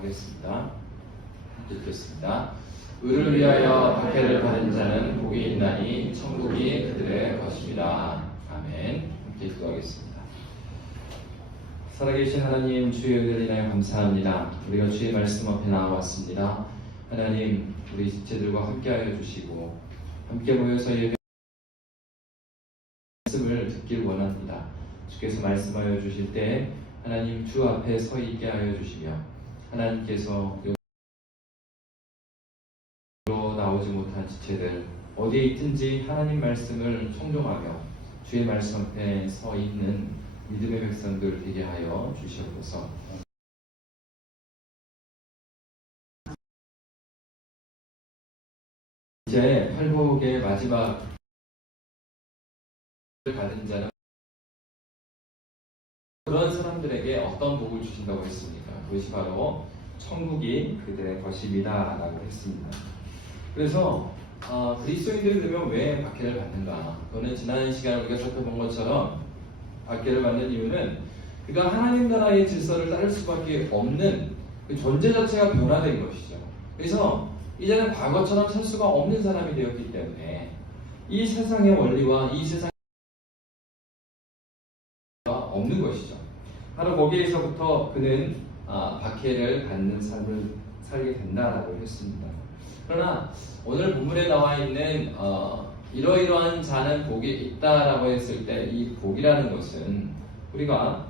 하겠습니다. 읽겠습니다. 의를 위하여 박해를 받은 자는 복이 있나니 천국이 그들의 것입니다. 아멘. 함께 기도하겠습니다. 살아계신 하나님, 주의 은혜를 인하여 감사합니다. 우리가 주의 말씀 앞에 나와왔습니다. 하나님, 우리 지체들과 함께하여 주시고 함께 모여서 예배 말씀을 듣길 원합니다. 주께서 말씀하여 주실 때 하나님 주 앞에 서 있게 하여 주시며 하나님께서 여기로 나오지 못한 지체들 어디에 있든지 하나님 말씀을 청종하며 주의 말씀 앞에 서 있는 믿음의 백성들 되게 하여 주시옵소서. 이제 팔복의 마지막 받은 자는 그런 사람들에게 어떤 복을 주신다고 했습니까? 그것이 바로 천국이 그들의 것입니다 라고 했습니다. 그래서 그리스도인들이 되면 왜 박해를 받는가? 그거는 지난 시간에 우리가 살펴본 것처럼 박해를 받는 이유는 그가 하나님 나라의 질서를 따를 수밖에 없는 그 존재 자체가 변화된 것이죠. 그래서 이제는 과거처럼 살 수가 없는 사람이 되었기 때문에 이 세상의 원리와 이 세상의 없는 것이죠. 바로 거기에서부터 그는 박해를 받는 삶을 살게 된다라고 했습니다. 그러나 오늘 본문에 나와 있는 이러이러한 자는 복이 있다라고 했을 때 이 복이라는 것은 우리가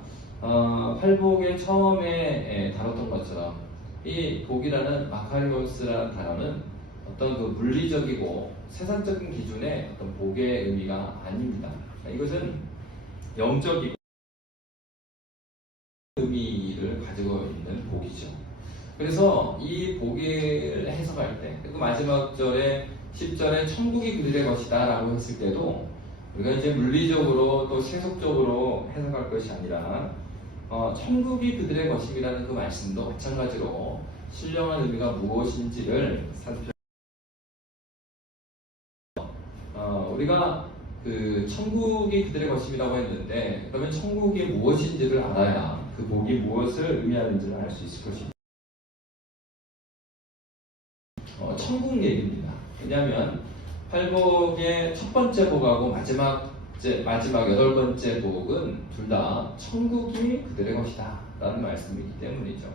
팔복의 처음에 다뤘던 것처럼 이 복이라는 마카리오스라는 단어는 어떤 그 물리적이고 세상적인 기준의 어떤 복의 의미가 아닙니다. 이것은 영적이고 의미를 가지고 있는 복이죠. 그래서 이 복을 해석할 때 그 마지막 절에 10절에 천국이 그들의 것이다 라고 했을 때도 우리가 이제 물리적으로 또 세속적으로 해석할 것이 아니라 천국이 그들의 것임이라는 그 말씀도 마찬가지로 신령한 의미가 무엇인지를 살펴 우리가 그 천국이 그들의 것임이라고 했는데 그러면 천국이 무엇인지를 알아야 그 복이 무엇을 의미하는지를 알 수 있을 것입니다. 천국 얘기입니다. 왜냐하면 팔복의 첫 번째 복하고 마지막 8번째 복은 둘 다 천국이 그들의 것이다 라는 말씀이기 때문이죠.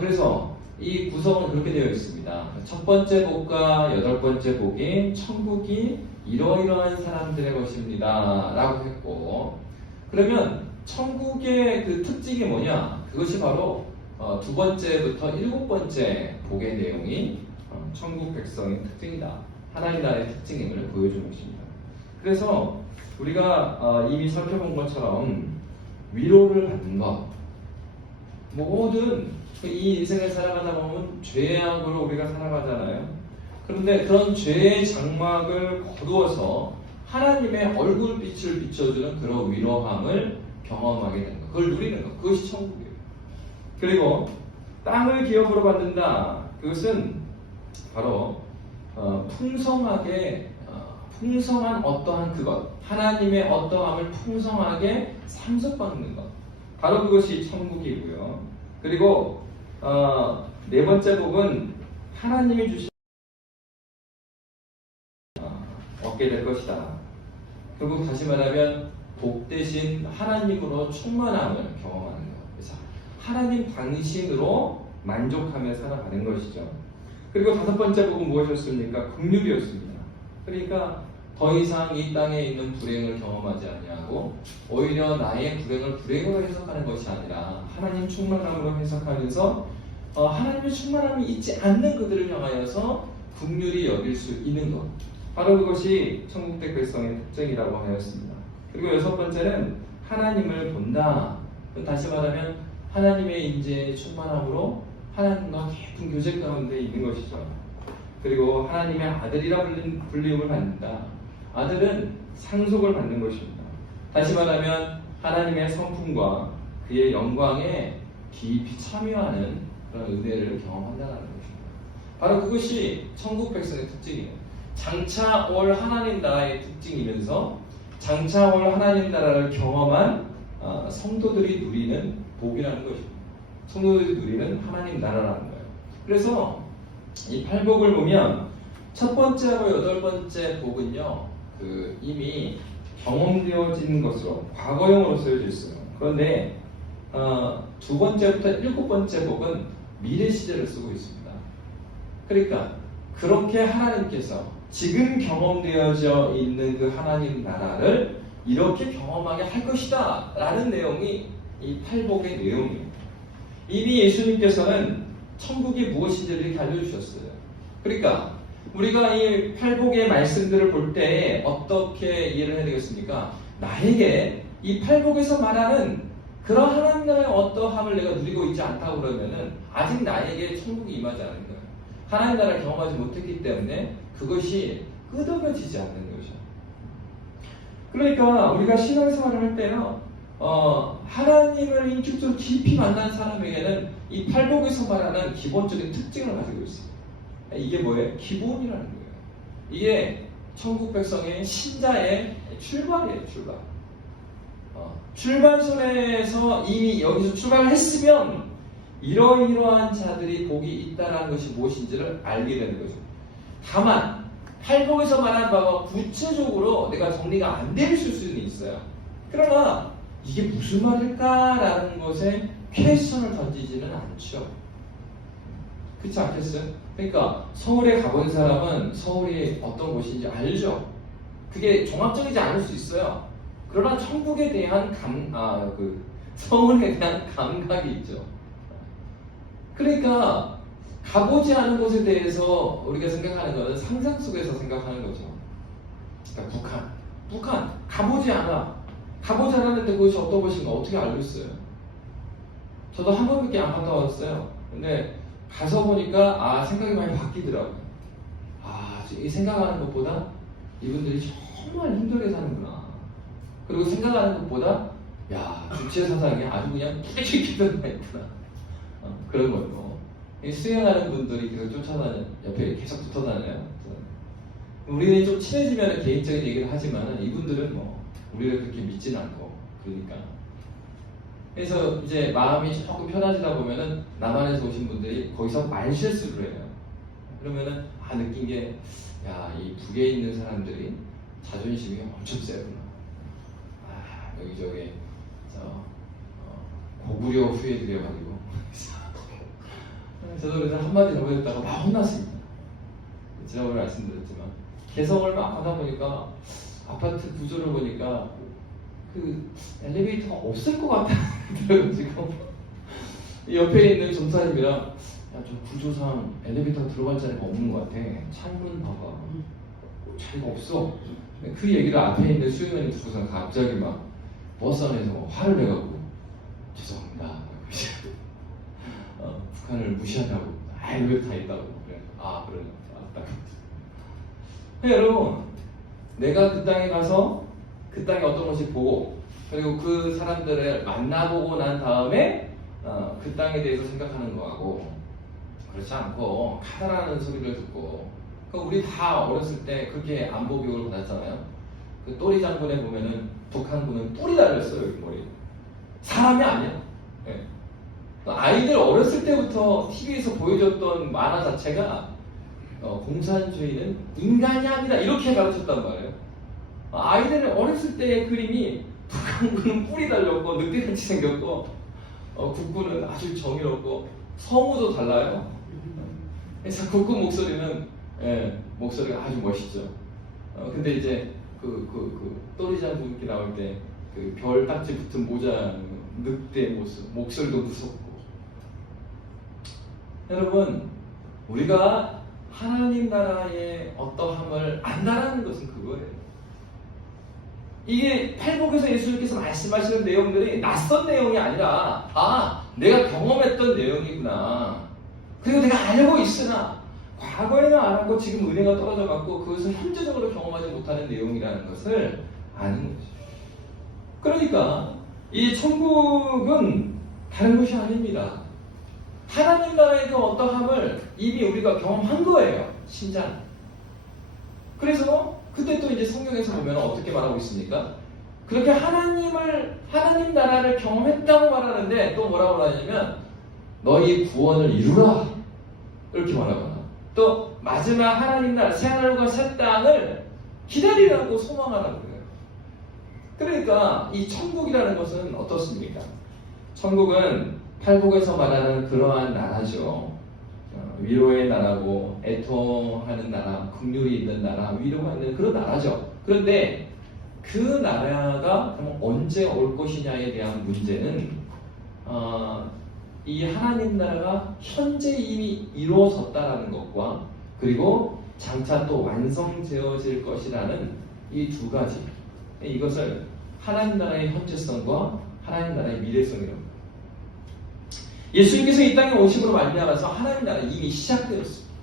그래서 이 구성은 그렇게 되어 있습니다. 첫 번째 복과 8번째 복이 천국이 이러이러한 사람들의 것입니다 라고 했고, 그러면 천국의 그 특징이 뭐냐? 그것이 바로 두 번째부터 7번째 복의 내용이 천국 백성의 특징이다, 하나님 나라의 특징임을 보여주는 것입니다. 그래서 우리가 이미 살펴본 것처럼 위로를 받는 것, 모든 이 인생을 살아가다 보면 죄악으로 우리가 살아가잖아요. 그런데 그런 죄의 장막을 거두어서 하나님의 얼굴빛을 비춰주는 그런 위로함을 경험하게 되는 것, 그걸 누리는 것, 그것이 천국이에요. 그리고 땅을 기업으로 받는다, 그것은 바로 풍성한 어떠한 그것, 하나님의 어떠함을 풍성하게 상속받는 것, 바로 그것이 천국이고요. 그리고 네 번째 복은 하나님이 주신 얻게 될 것이다. 결국 다시 말하면 복 대신 하나님으로 충만함을 경험하는 것. 그래서 하나님 당신으로 만족하며 살아가는 것이죠. 그리고 5번째 복은 무엇이었습니까? 긍휼이었습니다. 그러니까 더 이상 이 땅에 있는 불행을 경험하지 아니하고 오히려 나의 불행을 불행으로 해석하는 것이 아니라 하나님 충만함으로 해석하면서 하나님의 충만함이 있지 않는 그들을 향하여서 긍휼히 여길 수 있는 것, 바로 그것이 천국대 백성의 특징이라고 하였습니다. 그리고 6번째는 하나님을 본다. 다시 말하면 하나님의 인재의 충만함으로 하나님과 깊은 교제 가운데 있는 것이죠. 그리고 하나님의 아들이라 불림을 받는다. 아들은 상속을 받는 것입니다. 다시 말하면 하나님의 성품과 그의 영광에 깊이 참여하는 그런 은혜를 경험한다는 것입니다. 바로 그것이 천국 백성의 특징이에요. 장차 올 하나님 나라의 특징이면서 장차 올 하나님 나라를 경험한 성도들이 누리는 복이라는 것입니다. 성도들이 누리는 하나님 나라라는 거예요. 그래서 이 팔복을 보면 첫 번째하고 여덟 번째 복은요, 이미 경험되어진 것으로 과거형으로 쓰여져 있어요. 그런데 두 번째부터 일곱 번째 복은 미래 시제를 쓰고 있습니다. 그러니까 그렇게 하나님께서 지금 경험되어져 있는 그 하나님 나라를 이렇게 경험하게 할 것이다 라는 내용이 이 팔복의 내용이에요. 이미 예수님께서는 천국이 무엇인지를 이렇게 알려주셨어요. 그러니까 우리가 이 팔복의 말씀들을 볼 때 어떻게 이해를 해야 되겠습니까? 나에게 이 팔복에서 말하는 그런 하나님 나라의 어떠함을 내가 누리고 있지 않다고 그러면은 아직 나에게 천국이 임하지 않은 거예요. 하나님 나라를 경험하지 못했기 때문에 그것이 끄덕여지지 않는 거죠. 그러니까 우리가 신앙생활을 할 때는 하나님을 인격적으로 깊이 만난 사람에게는 이 팔복에서 말하는 기본적인 특징을 가지고 있어요. 이게 뭐예요? 기본이라는 거예요. 이게 천국 백성의 신자의 출발이에요. 출발. 출발선에서 이미 여기서 출발을 했으면 이러이러한 자들이 복이 있다는 것이 무엇인지를 알게 되는 거죠. 다만 팔복에서 말한 바가 구체적으로 내가 정리가 안 될 수는 있어요. 그러나 이게 무슨 말일까라는 것에 퀘스천을 던지지는 않죠. 그렇지 않겠어요? 그러니까 서울에 가본 사람은 서울이 어떤 곳인지 알죠. 그게 종합적이지 않을 수 있어요. 그러나 천국에 대한 서울에 대한 감각이 있죠. 그러니까 가보지 않은 곳에 대해서 우리가 생각하는 것은 상상 속에서 생각하는 거죠. 그러니까 북한 가보지 않았는데 그것이 어떤 곳인가 어떻게 알겠어요? 저도 한 번밖에 안 갔다 왔어요. 근데 가서 보니까 생각이 많이 바뀌더라고요. 이 생각하는 것보다 이분들이 정말 힘들게 사는구나. 그리고 생각하는 것보다 주체 사상이 아주 그냥 깊은 있구나. 그런 거예요. 수행하는 분들이 계속 쫓아다녀 옆에 계속 붙어다녀요. 우리는 좀 친해지면 개인적인 얘기를 하지만 이분들은 우리를 그렇게 믿지는 않고 그러니까. 그래서 이제 마음이 조금 편해지다 보면은 남한에서 오신 분들이 거기서 말실수를 해요. 그러면은 느낀 게 이 북에 있는 사람들이 자존심이 엄청 세구나. 여기저기 고구려 후예들이어가지고 저도 그래서 한마디 잘못했다가 막 혼났습니다. 지난번에 말씀드렸지만 개성을 막 하다 보니까 아파트 구조를 보니까 엘리베이터가 없을 것 같아 그래가지고 옆에 있는 전사님이랑 저 구조상 엘리베이터 들어갈 자리가 없는 것 같아. 창문 봐봐. 자리가 없어. 그 얘기를 앞에 있는 수행원이 듣고서 갑자기 막 버스 안에서 화를 내갖고 죄송합니다. 북한을 무시한다고. 엘리베이터 다 있다고. 그래. 그래. 여러분, 내가 그 땅에 가서 그 땅에 어떤 것이 보고 그리고 그 사람들을 만나보고 난 다음에 그 땅에 대해서 생각하는 거하고 그렇지 않고 카다라는 소리를 듣고 우리 다 어렸을 때 그렇게 안보 교육을 받았잖아요. 그 또리 장군에 보면은 북한군은 뿔이 달렸어요. 여기 머리. 사람이 아니야. 네. 아이들 어렸을 때부터 TV에서 보여줬던 만화 자체가 공산주의는 인간이 아니다 이렇게 가르쳤단 말이에요. 아이들 어렸을 때의 그림이 북한군은 뿔이 달렸고 늑대같이 생겼고 국군은 아주 정의롭고 성우도 달라요. 그래서 국군 목소리는 목소리가 아주 멋있죠. 근데 이제 또리 장군께 나올 때 그 별 딱지 붙은 모자 늑대 모습 목소리도 무섭고. 여러분, 우리가 하나님 나라의 어떠함을 안다라는 것은 그거예요. 이게 팔복에서 예수님께서 말씀하시는 내용들이 낯선 내용이 아니라 내가 경험했던 내용이구나. 그리고 내가 알고 있으나 과거에는 알았고 지금 은혜가 떨어져 갖고 그것을 현재적으로 경험하지 못하는 내용이라는 것을 아는 거죠. 그러니까 이 천국은 다른 것이 아닙니다. 하나님 나라의 그 어떠함을 이미 우리가 경험한 거예요. 신장. 그래서 그때 또 이제 성경에서 보면 어떻게 말하고 있습니까? 그렇게 하나님 나라를 경험했다고 말하는데 또 뭐라고 하냐면 너희 구원을 이루라 이렇게 말하거나 또 마지막 하나님 나라 새하늘과 새 땅을 기다리라고 소망하라고 그래요. 그러니까 이 천국이라는 것은 어떻습니까? 천국은 팔복에서 말하는 그러한 나라죠. 위로의 나라고 애통하는 나라, 긍휼이 있는 나라, 위로가 있는 그런 나라죠. 그런데 그 나라가 언제 올 것이냐에 대한 문제는 이 하나님 나라가 현재 이미 이루어졌다라는 것과 그리고 장차 또 완성되어질 것이라는 이 두 가지, 이것을 하나님 나라의 현재성과 하나님 나라의 미래성이라고 합니다. 예수님께서 이 땅에 오심으로 말미암아서 하나님 나라 이미 시작되었습니다.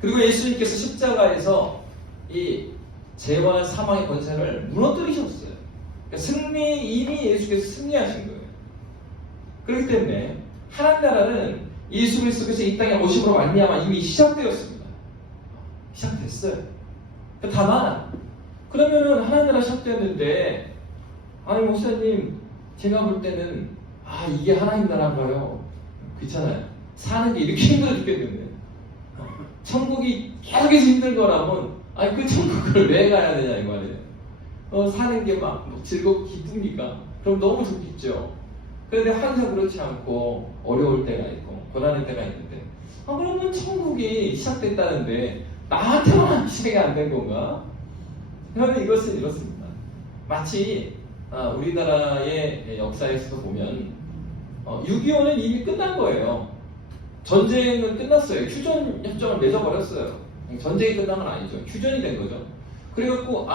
그리고 예수님께서 십자가에서 이 죄와 사망의 권세를 무너뜨리셨어요. 그러니까 이미 예수께서 승리하신 거예요. 그렇기 때문에 하나님 나라는 예수 그리스도께서 이 땅에 오심으로 말미암아 이미 시작되었습니다. 시작됐어요. 다만 그러면은 하나님 나라 시작되었는데 아니 목사님 제가 볼 때는 이게 하나님 나라인가요? 그렇잖아요. 사는 게 이렇게 힘들어 죽겠는데 천국이 계속해서 힘든 거라면 그 천국을 왜 가야 되냐 이 말이에요. 사는 게 막 즐겁고 기쁩니까? 그럼 너무 좋겠죠. 그런데 항상 그렇지 않고 어려울 때가 있고 고난할 때가 있는데 그러면 천국이 시작됐다는데 나한테만 시작이 안 된 건가? 그러면 이것은 이렇습니다. 마치 우리나라의 역사에서도 보면 6.25는 이미 끝난 거예요. 전쟁은 끝났어요. 휴전 협정을 맺어버렸어요. 전쟁이 끝난 건 아니죠. 휴전이 된 거죠. 그래갖고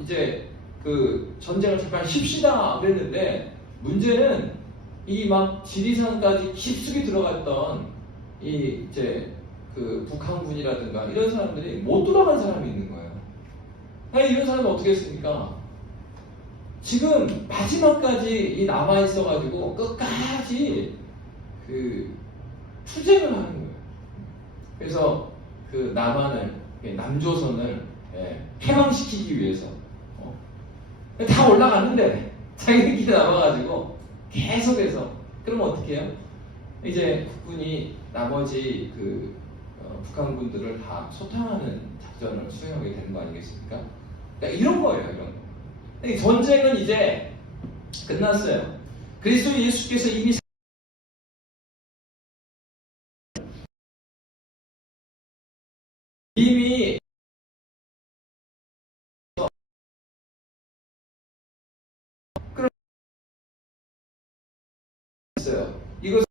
이제 그 전쟁을 잠깐 쉽시다 그랬는데 문제는 이 막 지리산까지 깊숙이 들어갔던 이 이제 그 북한군이라든가 이런 사람들이 못 돌아간 사람이 있는 거예요. 이런 사람은 어떻게 했습니까? 지금 마지막까지 남아 있어가지고 끝까지 그 투쟁을 하는 거예요. 그래서 그 남한을 남조선을 해방시키기 위해서 다 올라갔는데 자기들끼리 남아가지고 계속해서 그러면 어떻게 해요? 이제 국군이 나머지 그 북한군들을 다 소탕하는 작전을 수행하게 되는 거 아니겠습니까? 그러니까 이런 거예요, 이런 거. 전쟁은 이제 끝났어요. 그리스도 예수께서 이미 있어요. 이것을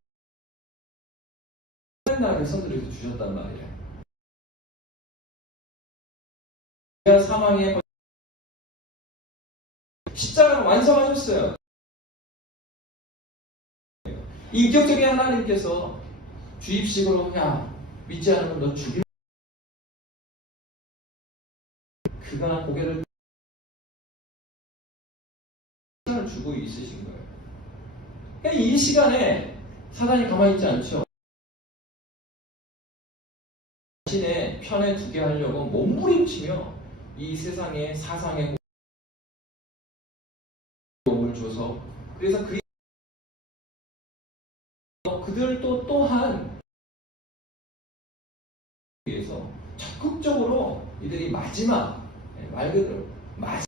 하나님 선들에서 주셨단 말이에요. 사망의 십자가를 완성하셨어요. 인격적인 하나님께서 주입식으로 믿지 않으면 너 죽일 그가 고개를 주고 있으신 거예요. 그러니까 이 시간에 사단이 가만히 있지 않죠. 자신의 편에 두게 하려고 몸부림치며 이 세상의 사상의 도움을 줘서 그래서 그들도 또한 위해서 적극적으로 이들이 마지막 말 그대로 마지막에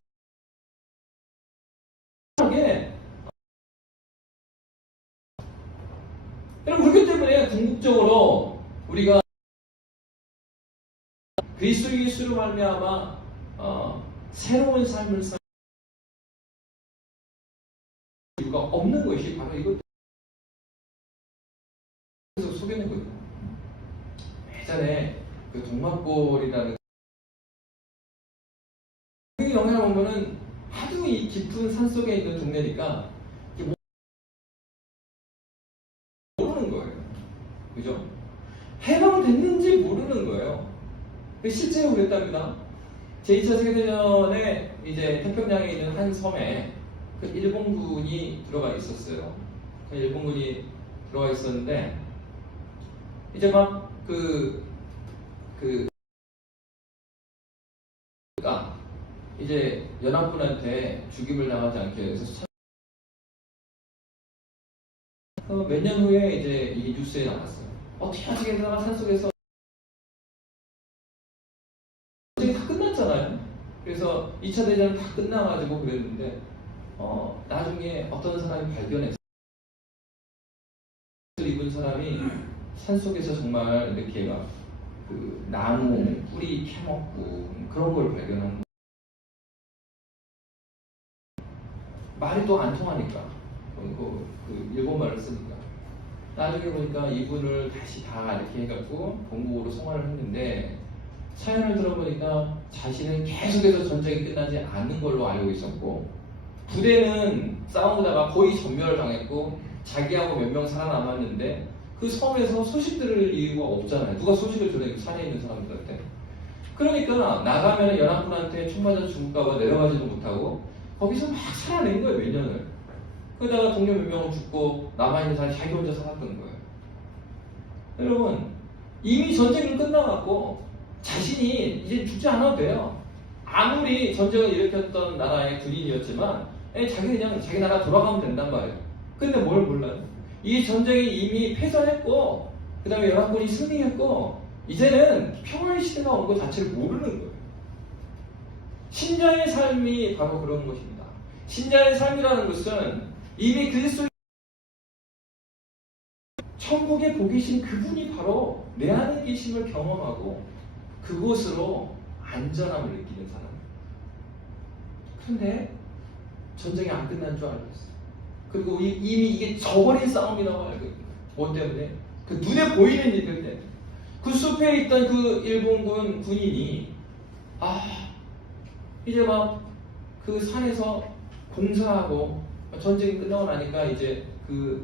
그렇기 때문에 궁극적으로 우리가 그리스도 예수로 말미암아 새로운 삶을 살 이유가 없는 것이 바로 이것 때문에 소개는 거예요. 예전에 그 동막골이라는 그 영향을 보면은 하도 이 깊은 산 속에 있는 동네니까 모르는 거예요. 그죠? 해방됐는지 모르는 거예요. 실제로 그랬답니다. 제2차 세계대전에 이제 태평양에 있는 한 섬에 그 일본군이 들어가 있었어요. 그 일본군이 들어가 있었는데 이제 막 이제 연합군한테 죽임을 당하지 않게 해서 몇 년 후에 이제 이게 뉴스에 나왔어요. 어떻게 하지? 게다가 산속에서 전쟁이 다 끝났잖아요. 그래서 2차 대전 다 끝나가지고 그랬는데 나중에 어떤 사람이 발견했어요. 입은 사람이 산속에서 정말 이렇게 막 그 나무 뿌리 캐먹고 그런 걸 발견한 거예요. 말이 또 안 통하니까 그 일본말을 쓰니까 나중에 보니까 이분을 다시 다 이렇게 해갖고 본국으로 송환을 했는데 사연을 들어보니까 자신은 계속해서 전쟁이 끝나지 않는 걸로 알고 있었고 부대는 싸우다가 거의 전멸을 당했고 자기하고 몇 명 살아남았는데 그 섬에서 소식 들을 이유가 없잖아요. 누가 소식을 전해 산에 있는 사람들한테. 그러니까 나가면 연합군한테 총 맞아 죽을까봐 내려가지도 못하고 거기서 막 살아낸 거예요, 몇 년을. 그러다가 동료 몇 명은 죽고 남아있는 사람이 자기 혼자 살았던 거예요. 여러분, 이미 전쟁이 끝나갖고 자신이 이제 죽지 않아도 돼요. 아무리 전쟁을 일으켰던 나라의 군인이었지만 자기 나라 돌아가면 된단 말이에요. 근데 뭘 몰라요? 이 전쟁이 이미 패전했고 그 다음에 연합군이 승리했고 이제는 평화의 시대가 온 것 자체를 모르는 거예요. 신자의 삶이 바로 그런 것입니다. 신자의 삶이라는 것은 이미 그리스도 천국에 보계신 그분이 바로 내 안에 계심을 경험하고 그곳으로 안전함을 느끼는 사람이에요. 그런데 전쟁이 안 끝난 줄 알고 있어요. 그리고 이미 이게 저버린 싸움이라고 알고 있어요. 뭐 때문에? 그 눈에 보이는 일들 때문에. 그 숲에 있던 그 일본군 군인이 이제 막 그 산에서 공사하고 전쟁이 끝나고 나니까 이제 그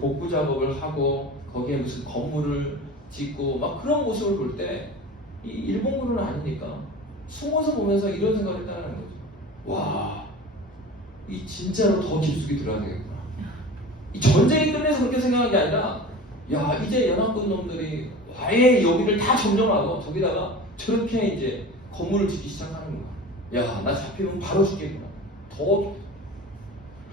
복구 작업을 하고 거기에 무슨 건물을 짓고 막 그런 모습을 볼 때 이 일본군은 아니니까 숨어서 보면서 이런 생각을 했다는 거죠. 와, 이 진짜로 더 깊숙이 들어야 되겠구나. 이 전쟁이 끝내서 그렇게 생각한 게 아니라 야, 이제 연합군 놈들이 아예 여기를 다 점령하고 저기다가 저렇게 이제 건물을 짓기 시작하는 거야. 야, 나 잡히면 바로 죽겠구나. 더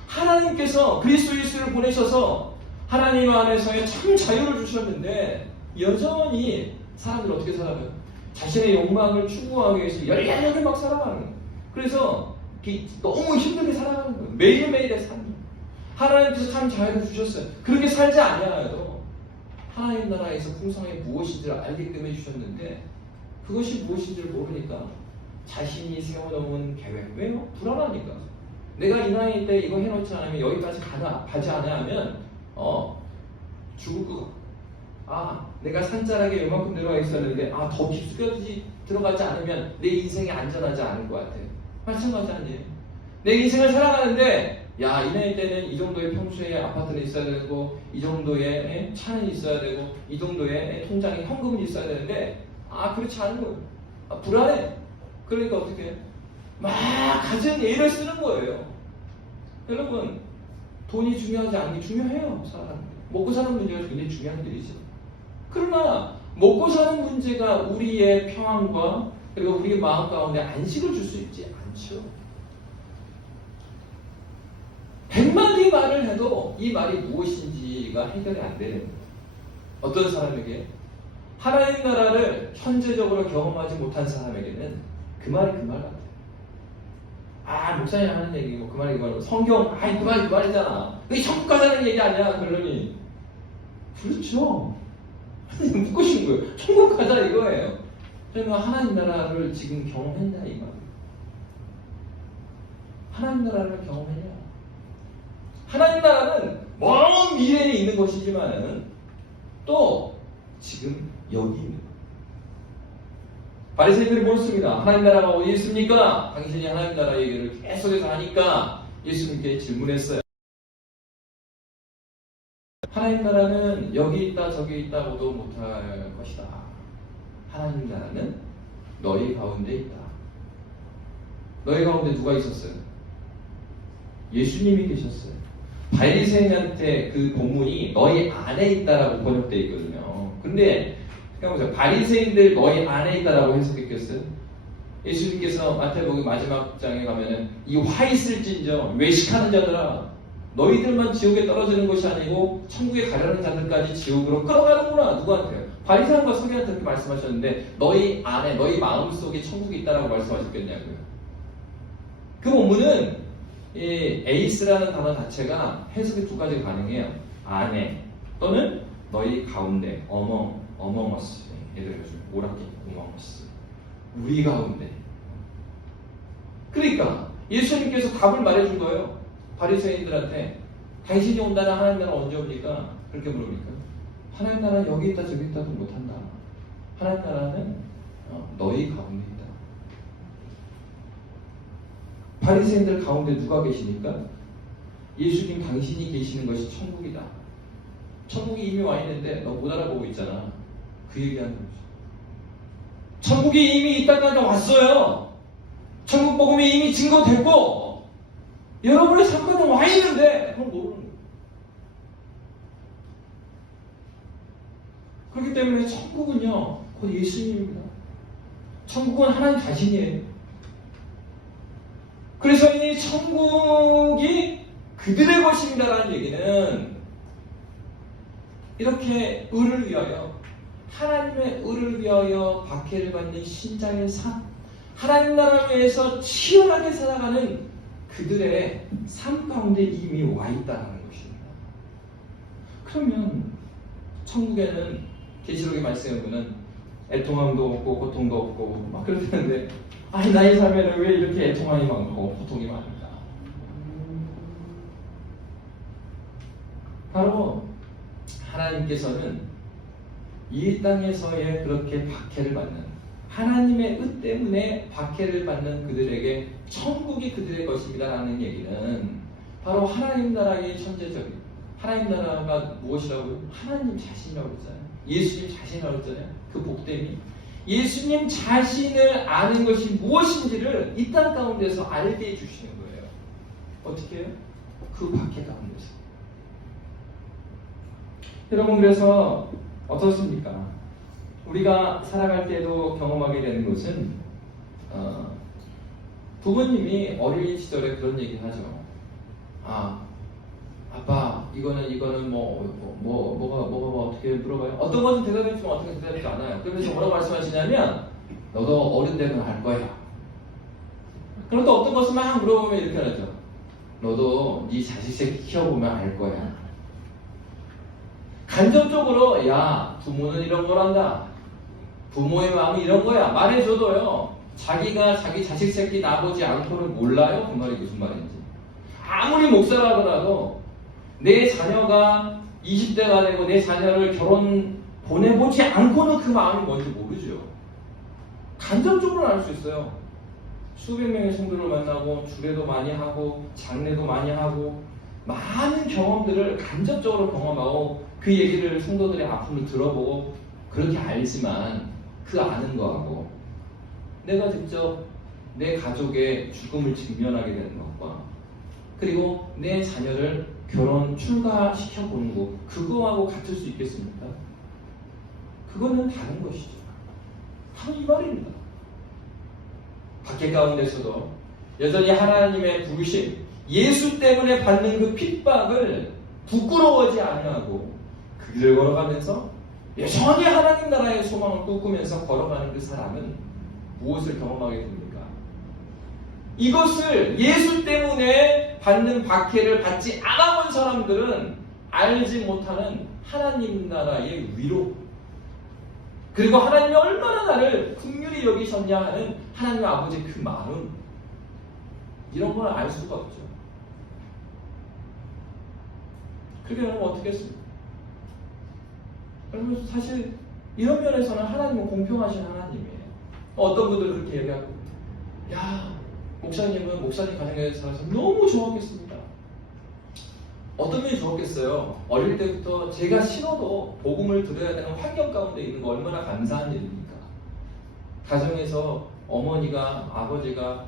하나님께서 그리스도 예수를 보내셔서 하나님 안에서의 참 자유를 주셨는데 여전히 사람들 어떻게 살아가요? 자신의 욕망을 추구하기 위해서 열렬하게 막 살아가는 거예요. 그래서 너무 힘들게 살아가는 거예요. 매일매일의 삶이. 하나님께서 참 자유를 주셨어요. 그렇게 살지 아니하여도 하나님 나라에서 풍성이 무엇인지를 알기 때문에 주셨는데 그것이 무엇인지를 모르니까 자신이 세워놓은 계획, 왜요? 불안하니까. 내가 이 나이 때 이거 해놓지 않으면 여기까지 가지 않아야 하면 죽을 것 같고 내가 산자락에 요만큼 내려가 있었는데 더 깊숙이 들어가지 않으면 내 인생이 안전하지 않을 것 같아. 마찬가지 아니에요? 내 인생을 살아가는데 이 나이 때는 이 정도의 평소에 아파트는 있어야 되고 이 정도의 차는 있어야 되고 이 정도의 통장에 현금은 있어야 되는데 그렇지 않은 거예요. 불안해. 그러니까 어떻게 해? 막 가진 예를 쓰는 거예요. 여러분, 돈이 중요하지 않은 게 중요해요. 먹고 사는 문제가 굉장히 중요한 일이죠. 그러나 먹고 사는 문제가 우리의 평안과 그리고 우리의 마음 가운데 안식을 줄 수 있지 않죠. 100마디 말을 해도 이 말이 무엇인지가 해결이 안 되는 거예요. 어떤 사람에게 하나님 나라를 현재적으로 경험하지 못한 사람에게는 그 말이 그 말 같아요. 목사님 하는 얘기고 그 말이 그 말이고 성경 그 말이 그 말이잖아. 그게 천국 가자는 얘기 아니야. 그러니 그렇죠. 묻고 싶은 거예요. 천국 가자 이거예요. 그러면 하나님 나라를 지금 경험했냐 이 말이에요. 하나님 나라를 경험했냐. 하나님 나라는 먼 미래에 있는 것이지만 또 지금 여기 있는 거예요. 바리새인들이 옳습니다. 하나님 나라가 어디 있습니까? 당신이 하나님 나라 얘기를 계속해서 하니까 예수님께 질문했어요. 하나님 나라는 여기 있다 저기 있다고도 못할 것이다. 하나님 나라는 너희 가운데 있다. 너희 가운데 누가 있었어요? 예수님이 계셨어요. 바리새인한테 그 본문이 너희 안에 있다라고 번역되어 있거든요. 근데 보세요. 바리새인들 너희 안에 있다라고 해석했겠어요? 예수님께서 마태복음 마지막 장에 가면은 이 화 있을진저 외식하는 자들아 너희들만 지옥에 떨어지는 것이 아니고 천국에 가려는 자들까지 지옥으로 끌어가는구나. 누구한테요? 바리새인과 서기관한테 그렇게 말씀하셨는데 너희 안에 너희 마음속에 천국이 있다라고 말씀하셨겠냐고요. 그 본문은 이 에이스라는 단어 자체가 해석이 두 가지가 가능해요. 안에 또는 너희 가운데 among us. 예를 들어서 오락기 among us. 우리 가운데. 그러니까 예수님께서 답을 말해준 거예요. 바리새인들한테 당신이 온다는 하나님 나라 언제 옵니까? 그렇게 물으니까 하나님 나라는 여기 있다 저기 있다도 못한다. 하나님 나라는 너희 가운데 있다. 바리새인들 가운데 누가 계시니까? 예수님 당신이 계시는 것이 천국이다. 천국이 이미 와 있는데 너 못 알아보고 있잖아. 그 얘기하는 거죠. 천국이 이미 이 땅까지 왔어요. 천국 복음이 이미 증거됐고 여러분의 삶에는 와 있는데 그건 모르는 거예요. 그렇기 때문에 천국은요 곧 예수님입니다. 천국은 하나님 자신이에요. 그래서 이 천국이 그들의 것입니다라는 얘기는 이렇게 의를 위하여 하나님의 의를 위하여 박해를 받는 신자의 삶, 하나님 나라를 위해서 치열하게 살아가는 그들의 삶 가운데 이미 와 있다는 것입니다. 그러면 천국에는 계시록의 말씀에 보면 애통함도 없고 고통도 없고 막 그러는데 아니 나의 삶에는 왜 이렇게 애통함이 많고 고통이 많은가? 바로 하나님께서는 이 땅에서의 그렇게 박해를 받는 하나님의 뜻 때문에 박해를 받는 그들에게 천국이 그들의 것입니다 라는 얘기는 바로 하나님 나라의 천재적인 하나님 나라가 무엇이라고요? 하나님 자신이라고 했잖아요. 예수님 자신이라고 했잖아요. 그 복됨이 예수님 자신을 아는 것이 무엇인지를 이 땅 가운데서 알게 해주시는 거예요. 어떻게 해요? 그 박해 가운데서. 여러분 그래서 어떻습니까? 우리가 살아갈 때도 경험하게 되는 것은 부모님이 어린 시절에 그런 얘기를 하죠. 아빠 이거는 뭐가 어떻게 물어봐요? 어떤 것은 대답해주면 어떻게 대답하지 않아요. 그러면서 뭐라고 말씀하시냐면 너도 어른 되면 알 거야. 그럼 또 어떤 것을 막 물어보면 이렇게 하죠. 너도 네 자식 새끼 키워보면 알 거야. 간접적으로 야 부모는 이런 거란다. 부모의 마음이 이런 거야. 말해줘도요. 자기가 자기 자식 새끼 낳아보지 않고는 몰라요. 그 말이 무슨 말인지. 아무리 목사라 하더라도 내 자녀가 20대가 되고 내 자녀를 결혼 보내보지 않고는 그 마음이 뭔지 모르죠. 간접적으로는 알 수 있어요. 수백 명의 성도를 만나고 주례도 많이 하고 장례도 많이 하고 많은 경험들을 간접적으로 경험하고 그 얘기를 성도들의 아픔을 들어보고 그렇게 알지만 그 아는 거하고 내가 직접 내 가족의 죽음을 직면하게 되는 것과 그리고 내 자녀를 결혼 출가시켜보는 거 그거하고 같을 수 있겠습니까? 그거는 다른 것이죠. 바로 이 말입니다. 박해 가운데서도 여전히 하나님의 부르심 예수 때문에 받는 그 핍박을 부끄러워하지 아니하고 그 길을 걸어가면서 여전히 하나님 나라의 소망을 꿈꾸면서 걸어가는 그 사람은 무엇을 경험하게 됩니까? 이것을 예수 때문에 받는 박해를 받지 않아본 사람들은 알지 못하는 하나님 나라의 위로 그리고 하나님이 얼마나 나를 긍휼히 여기셨냐 하는 하나님 아버지의 그 마음 이런 걸 알 수가 없죠. 그게 여러분 어떻게 했습니까? 여러분 사실 이런 면에서는 하나님은 공평하신 하나님이에요. 어떤 분들은 그렇게 얘기하고 야 목사님은 목사님 가정에 살아서 너무 좋았겠습니다. 어떤 면이 좋았겠어요? 어릴 때부터 제가 싫어도 복음을 들어야 되는 환경 가운데 있는 거 얼마나 감사한 일입니까? 가정에서 어머니가 아버지가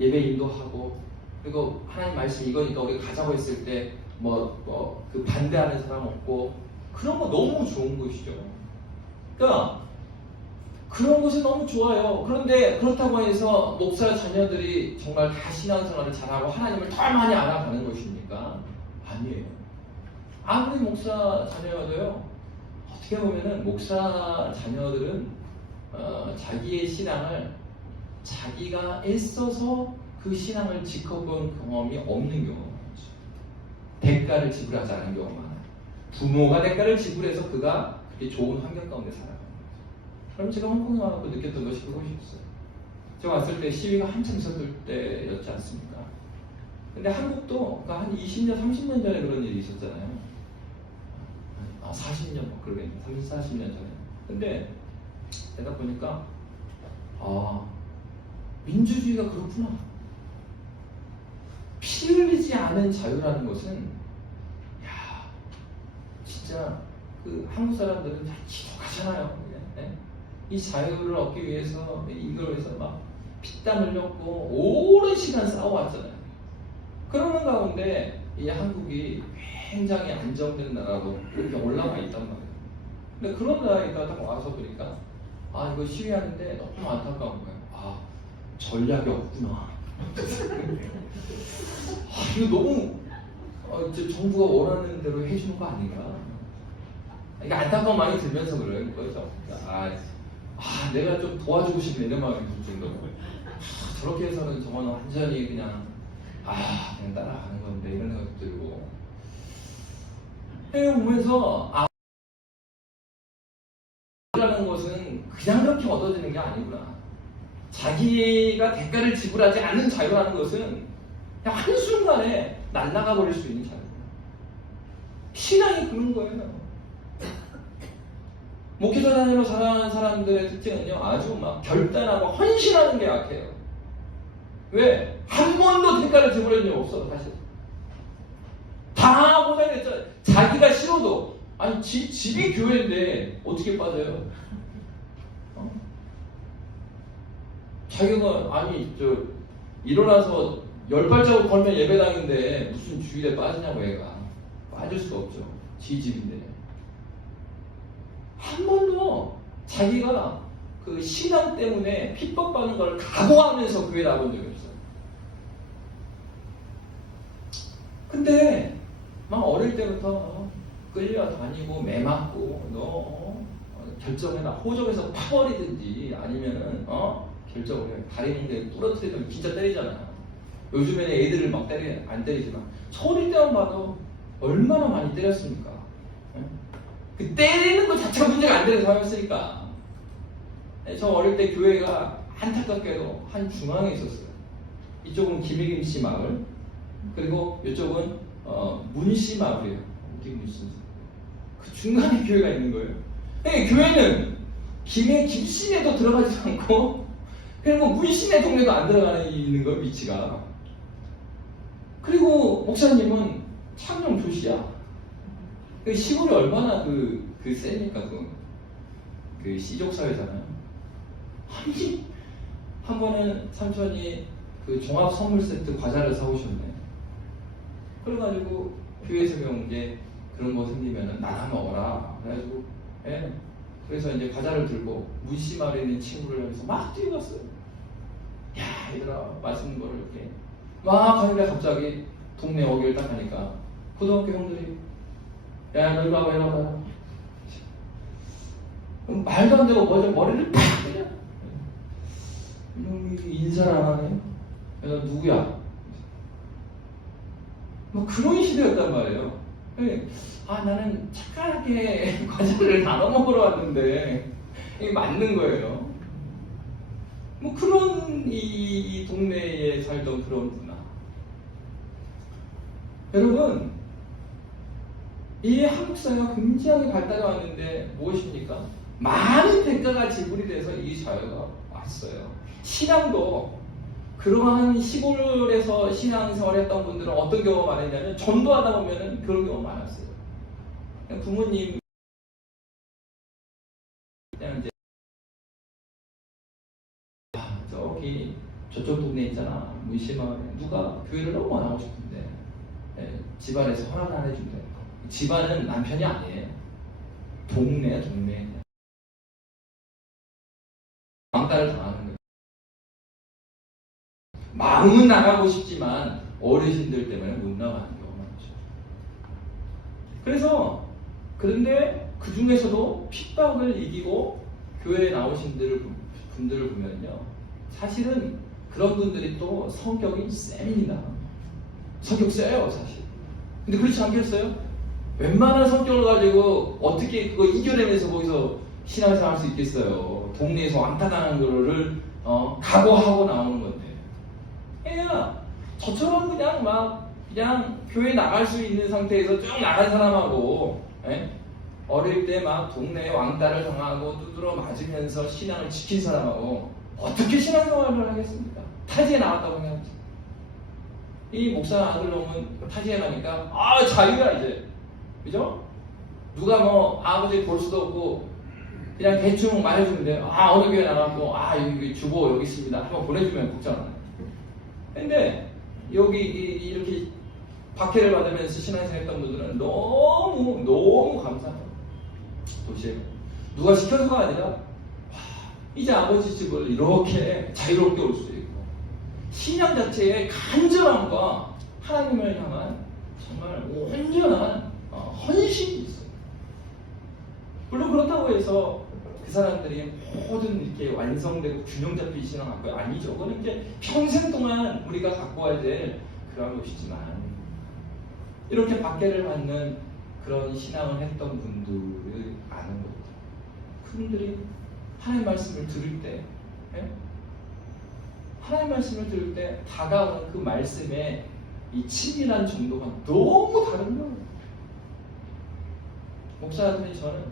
예배 인도하고 그리고 하나님 말씀 이거니까 우리가 가자고 했을 때 그 반대하는 사람 없고 그런 거 너무 좋은 것이죠. 그러니까 그런 것이 너무 좋아요. 그런데 그렇다고 해서 목사 자녀들이 정말 다 신앙생활을 잘하고 하나님을 더 많이 알아가는 것입니까? 아니에요. 아무리 목사 자녀여도요, 어떻게 보면은 목사 자녀들은 자기의 신앙을 자기가 애써서 그 신앙을 지켜본 경험이 없는 경우가 많죠. 대가를 지불하지 않은 경우가 많아요. 부모가 대가를 지불해서 그가 그렇게 좋은 환경 가운데 살아가는 거죠. 그럼 제가 홍콩에 와서 느꼈던 것이 그것이었어요. 제가 왔을 때 시위가 한참 있었을 때였지 않습니까? 근데 한국도 그러니까 한 20년, 30년 전에 그런 일이 있었잖아요. 40년, 그러겠네. 30, 40년 전에. 근데 내가 보니까 민주주의가 그렇구나. 피 흘리지 않은 자유라는 것은 진짜 그 한국 사람들은 다 기독하잖아요. 네? 이 자유를 얻기 위해서 이걸 위해서 막 피땀 흘렸고 오랜 시간 싸워왔잖아요. 그러는 가운데 이 한국이 굉장히 안정된 나라로 이렇게 올라가 있단 말이에요. 근데 그런 나라에다 딱 와서 보니까 이거 시위하는데 너무 안타까운 거예요. 전략이 없구나. 이거 너무 정부가 원하는 대로 해주는 거 아닌가? 이게 안타까운 마음이 들면서 그래요. 거죠. 내가 좀 도와주고 싶은 이런 마음이 들 정도로 저렇게 해서는 저거는 완전히 그냥 따라가는 건데 이런 생각도 들고 보면서 라는 것은 그냥 그렇게 얻어지는 게 아니구나. 자기가 대가를 지불하지 않는 자유라는 것은 그냥 한순간에 날아가 버릴 수 있는 자유구나. 신앙이 그런 거예요. 목회자 자녀로 자라는 사람들의 특징은요, 아주 막 결단하고 헌신하는 게 약해요. 왜? 한 번도 대가를 지불한 적 없어, 사실. 다 고생했잖아요. 자기가 싫어도, 집이 교회인데 어떻게 빠져요? 자기가, 일어나서 10발자국 걸면 예배당인데 무슨 주일에 빠지냐고 얘가. 빠질 수가 없죠. 지 집인데. 한 번도 자기가 그 신앙 때문에 핍박받는 걸 각오하면서 교회 나온 적이 없어요. 근데 막 어릴 때부터 끌려다니고 매맞고 너 결정해라. 호적에서 파버리든지 아니면은 결정을 해. 다리 뭉개 부러뜨리면 진짜 때리잖아요. 요즘에는 애들을 막 안 때리지만 어릴 때만 봐도 얼마나 많이 때렸습니까? 그 때리는 것 자체가 문제가 안 되는 사람이었으니까. 저 어릴 때 교회가 안타깝게도 한 중앙에 있었어요. 이쪽은 김혜김씨 마을, 그리고 이쪽은 문씨 마을이에요. 김문씨. 그 중간에 교회가 있는 거예요. 교회는 김씨네도 들어가지도 않고, 그리고 문씨네 동네도 안 들어가는 있는 거예요, 위치가. 그리고 목사님은 창녕 조씨야. 시골이 얼마나 세니까 그 시족 사회잖아요. 한 번은 삼촌이 그 종합 선물 세트 과자를 사오셨네. 그래가지고 교회에서 경우에 그런 거 생기면은 나가 먹어라. 그래가지고 그래서 이제 과자를 들고 문씨 마을에 있는 친구를 향해서 막 뛰어갔어요. 야 얘들아 맛있는 거를 이렇게 막 하는데 갑자기 동네 어귀를 딱 가니까 고등학교 형들이 야, 너 이리 와봐, 이리 와봐. 말도 안 되고 머리를 팍 때려. 이놈이 인사를 안 하네. 너 누구야? 그런 시대였단 말이에요. 나는 착하게 과자를 나눠 먹으러 왔는데 이게 맞는 거예요. 그런 이 동네에 살던 그런 문화. 여러분, 이 한국 사회가 굉장히 발달해 왔는데 무엇입니까? 많은 대가가 지불이 돼서 이 자유가 왔어요. 신앙도 그러한 시골에서 신앙생활을 했던 분들은 어떤 경우가 많았냐면 전도하다 보면 그런 경우가 많았어요. 부모님 그냥 이제 저기 저쪽 동네 있잖아 문시마을에 누가 교회를 너무 안 하고 싶은데 집안에서 허락 안 해준대. 집안은 남편이 아니에요. 동네. 왕따를 당하는 거예요. 마음은 나가고 싶지만 어르신들 때문에 못 나가는 경우가 많죠. 그런데 그 중에서도 핍박을 이기고 교회에 나오신 분들을 보면요, 사실은 그런 분들이 또 성격이 셉니다. 성격 세요, 사실. 근데 그렇지 않겠어요? 웬만한 성격을 가지고 어떻게 그거 이겨내면서 거기서 신앙생활 할 수 있겠어요? 동네에서 왕따당한 거를 각오하고 나오는 건데. 그러니까 저처럼 그냥 교회 나갈 수 있는 상태에서 쭉 나간 사람하고, 어릴 때 막 동네에 왕따를 당하고 두드러 맞으면서 신앙을 지킨 사람하고 어떻게 신앙생활을 하겠습니까? 타지에 나왔다고 해야지. 이 목사 아들놈은 타지에 가니까 자유야 이제, 그죠? 누가 뭐 아버지 볼 수도 없고 그냥 대충 말해주면 돼요. 어느 교회 나갔고 여기 주보 여기 있습니다 한번 보내주면 걱정 안 해요. 근데 여기 이렇게 박해를 받으면서 신앙생활 했던 분들은 너무 감사해요. 도시에 누가 시켜서가 아니라 이제 아버지 집을 이렇게 자유롭게 올 수 있고, 신앙 자체의 간절함과 하나님을 향한 정말 온전한 헌신이 있어요. 물론 그렇다고 해서 그 사람들이 모든 이렇게 완성되고 균형 잡힌 신앙을 갖고 아니죠. 그건 이제 평생 동안 우리가 갖고 와야 될 그런 것이지만, 이렇게 박해를 받는 그런 신앙을 했던 분들을 아는 거죠. 그분들이 하나님 말씀을 들을 때, 하나님 말씀을 들을 때 다가오는 그 말씀의 이 친밀한 정도가 너무 다른 거예요. 목사님이 저는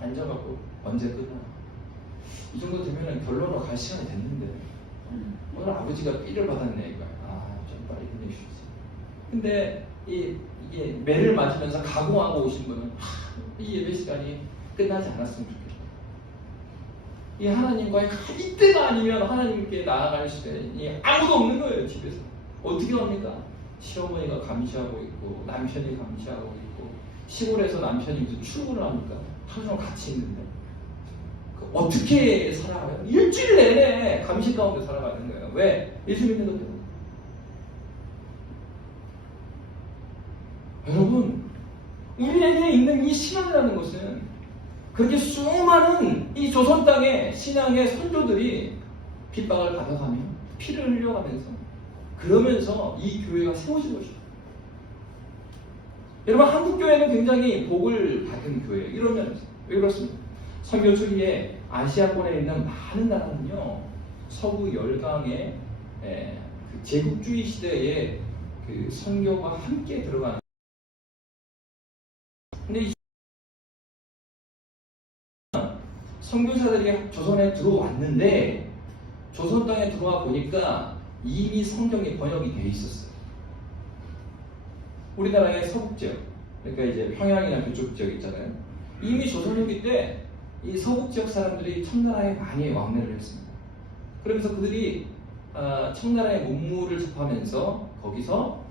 앉아갖고 언제 끝나? 이 정도 되면 결론으로 갈 시간이 됐는데 오늘 아버지가 삐를 받았네 이거야. 좀 빨리 끝내주십시오. 근데 이게 매를 맞으면서 각오하고 오신 분은 이 예배 시간이 끝나지 않았으면 좋겠다. 이 하나님과의 이때가 아니면 하나님께 나아갈 시간이 아무도 없는 거예요. 집에서 어떻게 합니까? 시어머니가 감시하고 있고 남편이 감시하고 있고 시골에서 남편이 무슨 출근을 합니까? 하루 종일 같이 있는데 어떻게 살아가요? 일주일 내내 감시 가운데 살아가는 거예요. 왜? 예수 믿는 것 때문에. 여러분, 우리에게 있는 이 신앙이라는 것은 그렇게 수많은 이 조선 땅의 신앙의 선조들이 핍박을 받아가며 피를 흘려가면서 그러면서 이 교회가 세워진 것입니다. 여러분, 한국 교회는 굉장히 복을 받은 교회예요. 이런 면에서. 왜 그렇습니까? 선교 초기에 아시아권에 있는 많은 나라는요, 서구 열강의 그 제국주의 시대에 그 선교가 함께 들어가는. 근데 이 선교사들이 조선에 들어왔는데 조선 땅에 들어와 보니까 이미 성경이 번역이 돼 있었어요. 우리나라의 서북 지역, 그러니까 이제 평양이나 그쪽 지역 있잖아요. 이미 조선 후기 때 이 서북 지역 사람들이 청나라에 많이 왕래를 했습니다. 그러면서 그들이 청나라의 문물을 접하면서 거기서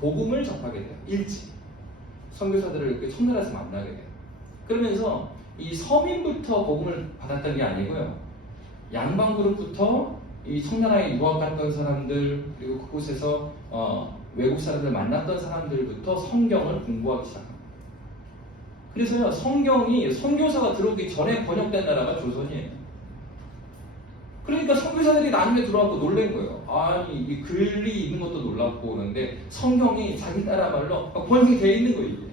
복음을 접하게 돼요. 일찍 선교사들을 이렇게 청나라에서 만나게 돼요. 그러면서 이 서민부터 복음을 받았던 게 아니고요, 양반 그룹부터 이 청나라에 유학 갔던 사람들, 그리고 그곳에서 외국 사람들 만났던 사람들부터 성경을 공부하기 시작합니다. 그래서요, 성경이 선교사가 들어오기 전에 번역된 나라가 조선이에요. 그러니까 선교사들이 나중에 들어와서 놀란 거예요. 아니, 이 글이 있는 것도 놀랍고 그런데 성경이 자기 나라 말로 번역이 되어 있는 거예요, 이게.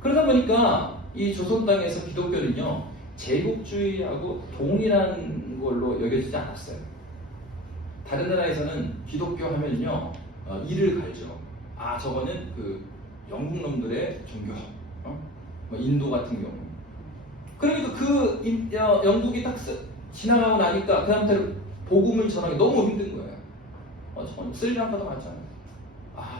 그러다 보니까 이 조선 땅에서 기독교는요, 제국주의하고 동일한 걸로 여겨지지 않았어요. 다른 나라에서는 기독교 하면요, 이를 갈죠. 저거는 그 영국 놈들의 종교, 뭐 인도 같은 경우. 그러니까 그 영국이 딱 지나가고 나니까 그 사람들 복음을 전하기 너무 힘든 거예요. 저건 스리랑카도 맞잖아요.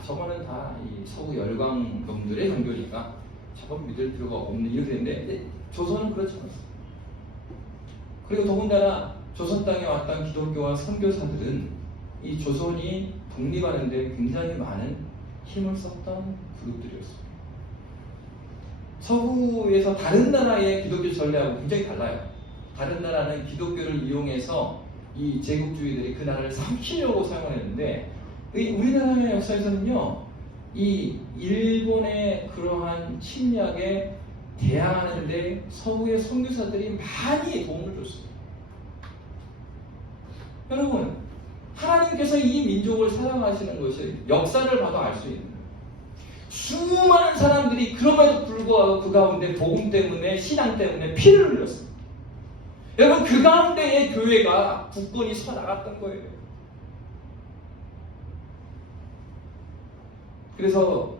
저거는 다 이 서구 열강 놈들의 종교니까 저건 믿을 필요가 없는, 이렇게 됐는데 조선은 그렇지 않았어요. 그리고 더군다나 조선 땅에 왔던 기독교와 선교사들은 이 조선이 독립하는데 굉장히 많은 힘을 썼던 그룹들이었습니다. 서구에서 다른 나라의 기독교 전례하고 굉장히 달라요. 다른 나라는 기독교를 이용해서 이 제국주의들이 그 나라를 삼키려고 사용을 했는데 우리나라의 역사에서는요, 이 일본의 그러한 침략에 대항하는데 서구의 선교사들이 많이 도움을 줬어요. 여러분, 하나님께서 이 민족을 사랑하시는 것을 역사를 봐도 알 수 있는 거예요. 수많은 사람들이 그럼에도 불구하고 그 가운데 복음 때문에, 신앙 때문에 피를 흘렸어요. 여러분, 그 가운데의 교회가 굳건히 서 나갔던 거예요. 그래서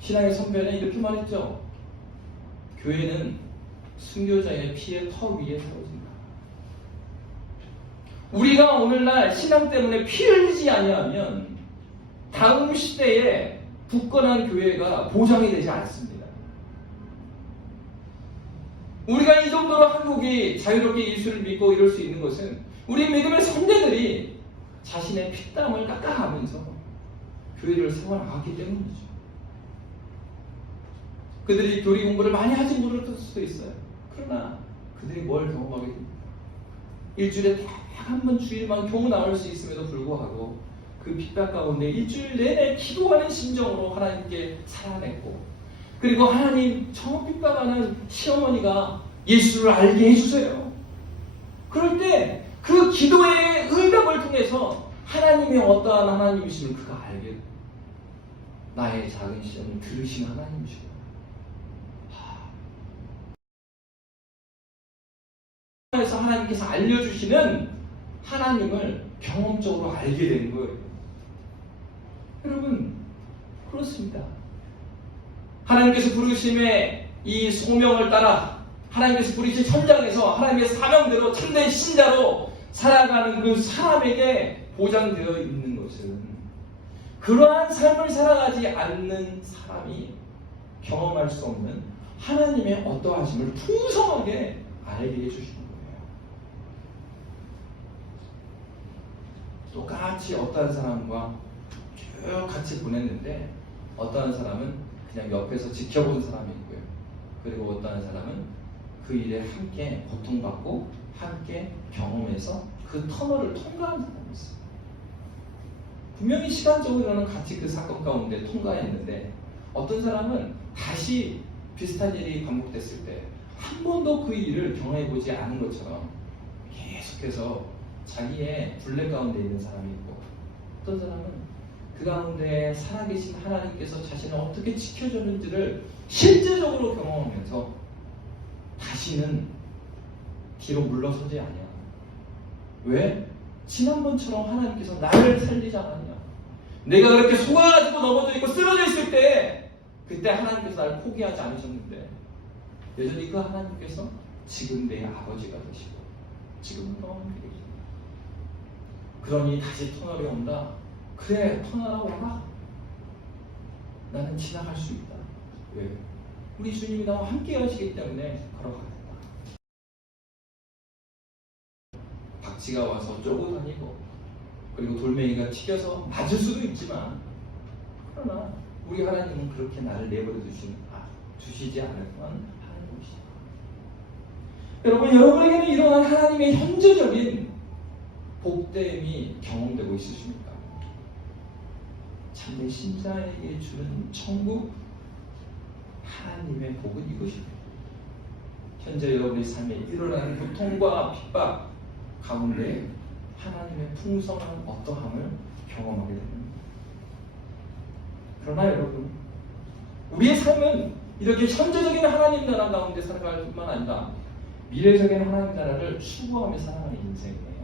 신앙의 선배는 이렇게 말했죠. 교회는 순교자의 피의 터 위에 세워진다. 우리가 오늘날 신앙 때문에 피 흘리지 아니하면 다음 시대에 굳건한 교회가 보장이 되지 않습니다. 우리가 이 정도로 한국이 자유롭게 예수를 믿고 이럴 수 있는 것은 우리 믿음의 선배들이 자신의 피땀을 닦아가면서 교회를 세워나갔기 때문이죠. 그들이 교리 공부를 많이 하지 못할 수도 있어요. 그러나 그들이 뭘 경험하게 됩니까? 일주일에 딱 한 번 주일만 겨우 나올 수 있음에도 불구하고 그 핍박 가운데 일주일 내내 기도하는 심정으로 하나님께 살아냈고, 그리고 하나님, 저 핍박하는 시어머니가 예수를 알게 해주세요. 그럴 때 그 기도의 응답을 통해서 하나님이 어떠한 하나님이심을 그가 알게 돼요. 나의 작은 시험을 들으신 하나님이시고, 에서 하나님께서 알려주시는 하나님을 경험적으로 알게 된 거예요. 여러분, 그렇습니다. 하나님께서 부르심의 이 소명을 따라 하나님께서 부르신 현장에서 하나님의 사명대로 참된 신자로 살아가는 그 사람에게 보장되어 있는 것은, 그러한 삶을 살아가지 않는 사람이 경험할 수 없는 하나님의 어떠하심을 풍성하게 알게 해주시는 거예요. 똑같이 어떠한 사람과 쭉 같이 보냈는데 어떠한 사람은 그냥 옆에서 지켜본 사람이 있고요. 그리고 어떠한 사람은 그 일에 함께 고통받고 함께 경험해서 그 터널을 통과한 사람이 있어요. 분명히 시간적으로는 같이 그 사건 가운데 통과했는데 어떤 사람은 다시 비슷한 일이 반복됐을 때 한 번도 그 일을 경험해보지 않은 것처럼 계속해서 자기의 굴레 가운데 있는 사람이 있고, 어떤 사람은 그 가운데 살아계신 하나님께서 자신을 어떻게 지켜줬는지를 실제적으로 경험하면서 다시는 뒤로 물러서지 않냐. 왜? 지난번처럼 하나님께서 나를 살리지 않았냐. 내가 그렇게 속아가지고 넘어지고 쓰러져 있을 때 그때 하나님께서 나를 포기하지 않으셨는데 여전히 그 하나님께서 지금 내 아버지가 되시고 지금은 너무 함께 계십니다. 그러니 다시 터널이 온다. 그래, 터널아 와라. 나는 지나갈 수 있다. 왜? 우리 주님이 나와 함께 하시기 때문에 걸어가겠다. 박쥐가 와서 쫄고 다니고, 그리고 돌멩이가 튀겨서 맞을 수도 있지만, 그러나 우리 하나님은 그렇게 나를 내버려 두시지 않을 만한 하나님이시다. 여러분, 여러분에게는 이러한 하나님의 현재적인 복됨이 경험되고 있으십니까? 참된 신자에게 주는 천국, 하나님의 복은 이것입니다. 현재 여러분의 삶에 일어나는 고통과 핍박 가운데 하나님의 풍성한 어떠함을 경험하게 됩니다. 그러나 여러분, 우리의 삶은 이렇게 현재적인 하나님 나라 가운데 살아갈 뿐만 아니라 미래적인 하나님 나라를 추구하며 살아가는 인생이에요.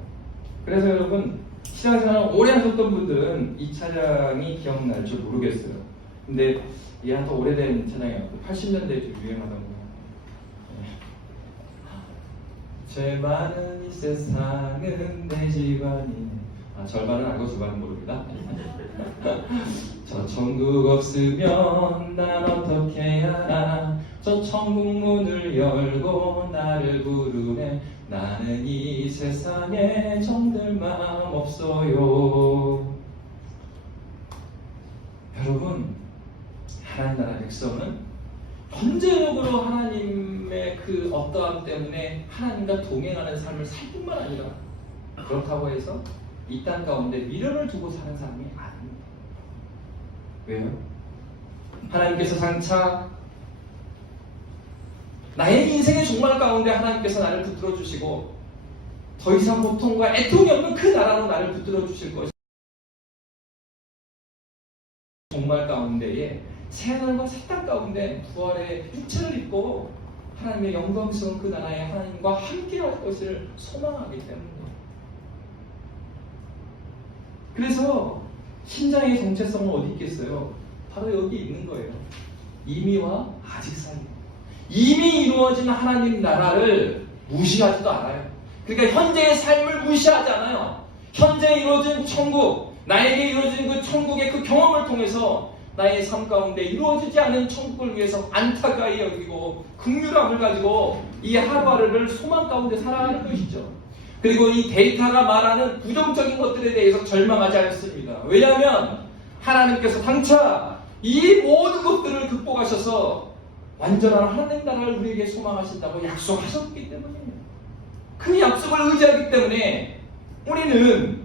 그래서 여러분, 신앙생활 오래 하셨던 분들은 이 찬양이 기억날 줄 모르겠어요. 근데 이게 한 더 오래된 찬양이에요. 80년대에 좀 유행하던 거예요. 죄 많은 이 세상은 내 집안이네. 절반은 알고 절반은 모릅니다. 저 천국 없으면 난 어떻게 하나. 저 천국 문을 열고 나를 부르네. 나는 이 세상에 정들 마음 없어요. 여러분, 하나님 나라 백성은 현재적으로 하나님의 그 어떠함 때문에 하나님과 동행하는 삶을 살 뿐만 아니라, 그렇다고 해서 이 땅 가운데 미련을 두고 사는 사람이 아닙니다. 왜요? 하나님께서 장차 나의 인생의 종말 가운데 하나님께서 나를 붙들어 주시고 더 이상 고통과 애통이 없는 그 나라로 나를 붙들어 주실 것이 종말 가운데에 새하늘과 새 땅 가운데 부활의 육체를 입고 하나님의 영광스러운 그 나라의 하나님과 함께 할 것을 소망하기 때문이에요. 그래서 신자의 정체성은 어디 있겠어요? 바로 여기 있는 거예요. 이미와 아직 사이. 이미 이루어진 하나님 나라를 무시하지도 않아요. 그러니까 현재의 삶을 무시하지 않아요. 현재 이루어진 천국, 나에게 이루어진 그 천국의 그 경험을 통해서 나의 삶 가운데 이루어지지 않은 천국을 위해서 안타까이 여기고 긍휼함을 가지고 이 하루하루를 소망 가운데 살아가는 것이죠. 그리고 이 데이터가 말하는 부정적인 것들에 대해서 절망하지 않습니다. 왜냐하면 하나님께서 장차 이 모든 것들을 극복하셔서 완전한 하나님 나라를 우리에게 소망하신다고 약속하셨기 때문이에요. 그 약속을 의지하기 때문에 우리는